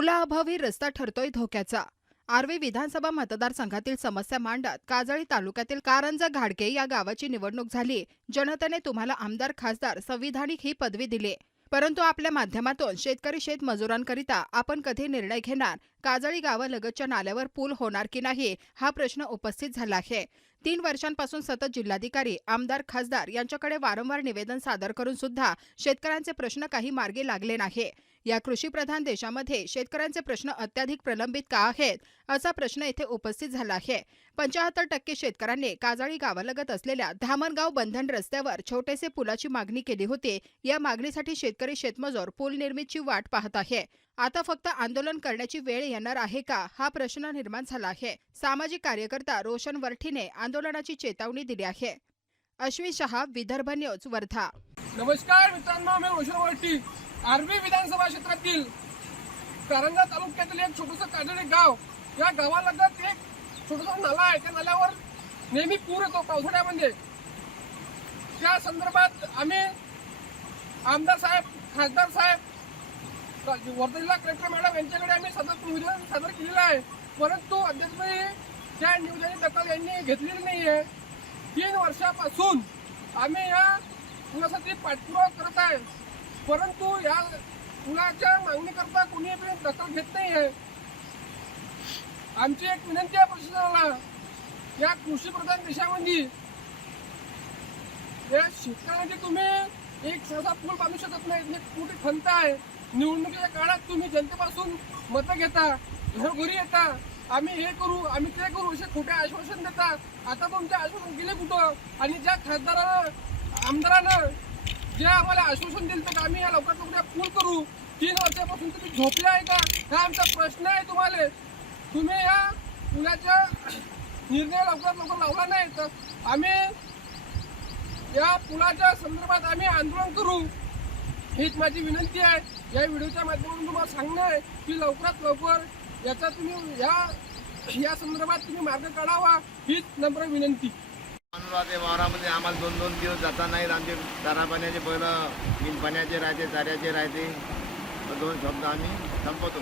पुलाअभावी रस्ता ठरतोय धोक्याचा. आर्वी विधानसभा मतदारसंघातील समस्या मांडत काजळी तालुक्यातील कारंजा घाडके या गावाची निवडणूक झाली. जनतेने तुम्हाला आमदार खासदार संविधानिक ही पदवी दिली. परंतु आपल्या माध्यमातून शेतकरी शेतमजुरांकरिता आपण कधी निर्णय घेणार? काजळी गावालगतच्या नाल्यावर पूल होणार की नाही? हा प्रश्न उपस्थित झाला आहे. तीन वर्षांपासून सतत जिल्हाधिकारी आमदार खासदार यांच्याकडे वारंवार निवेदन सादर करून सुद्धा शेतकऱ्यांचे प्रश्न काही मार्गे लागले नाही या कृषीप्रधान देशामध्ये शेतकऱ्यांचे प्रश्न अत्याधिक प्रलंबित का आहेत असा प्रश्न येथे उपस्थित झाला आहे. पंचाहत्तर टक्के शेतकऱ्यांनी काजळी गावालगत असलेल्या धामणगाव बंधन रस्त्यावर छोटेसे पुलाची मागणी केली होती. या मागणीसाठी शेतकरी शेतमजूर पूल निर्मितीची वाट पाहत आहे. आता फक्त आंदोलन करण्याची वेळ येणार आहे का? हा प्रश्न निर्माण झाला आहे. सामाजिक कार्यकर्ता रोशन वरठीने आंदोलनाची चेतावणी दिली आहे. अश्विन शहा विदर्भ न्यूज वर्धा. नमस्कार मित्रांनो मी रोशन वरठी. आर्वी विधानसभा क्षेत्रातील कारंजा तालुक्यातील एक छोटस काजळे गाव. या गावालगत एक छोटासा नाला आहे. त्या नाल्यावर नेहमी पूर येतो पावसाळ्यामध्ये. त्या संदर्भात आम्ही आमदार साहेब खासदार साहेब वर्धा जिल्हा कलेक्टर मॅडम यांच्याकडे आम्ही सदर निवेदन सादर केलेलं आहे. परंतु अध्यक्षपणे त्या निवेदनाची दखल यांनी घेतलेली नाही आहे तीन वर्षापासून आम्ही या पुलासाठी पाठपुरावा करत आहे. परंतु या पुलाच्या मागणीकरता कोणी पण दखल घेत नाही आहे आमची एक विनंती आहे प्रशासनाला या कृषी प्रधान देशामध्ये या शेतकऱ्यांची तुम्ही एक सहसा पूल बांधू शकत नाही म्हणजे एक खंत आहे. निवडणुकीच्या काळात तुम्ही जनतेपासून मतं घेता घरोघरी येता. आम्ही हे करू आम्ही ते करू असे खोटे आश्वासन देता आता तुमचे आश्वासन गेले कुठं? आणि ज्या खासदारानं आमदारानं जे आम्हाला आश्वासन दिलं तर आम्ही या लवकरात लवकर पूल करू तीन वर्षापासून तुम्ही झोपले आहे का? हा आमचा प्रश्न आहे तुम्हाला. तुम्ही या पुलाच्या निर्णय लवकरात लवकर लावला नाही तर आम्ही या पुलाच्या संदर्भात आम्ही आंदोलन करू. हीच माझी विनंती आहे. या व्हिडिओच्या माध्यमातून तुम्हाला सांगणं आहे की लवकरात लवकर याचा तुम्ही या या संदर्भात तुम्ही मार्ग काढावा हीच नम्र विनंती. अनुराधे वावरामध्ये आम्हाला दोन दोन दिवस जाता नाहीत आमचे दारा पाण्याचे पहिलं बिन पाण्याचे राहते चाऱ्याचे राहते. दोन शब्द आम्ही संपवतो.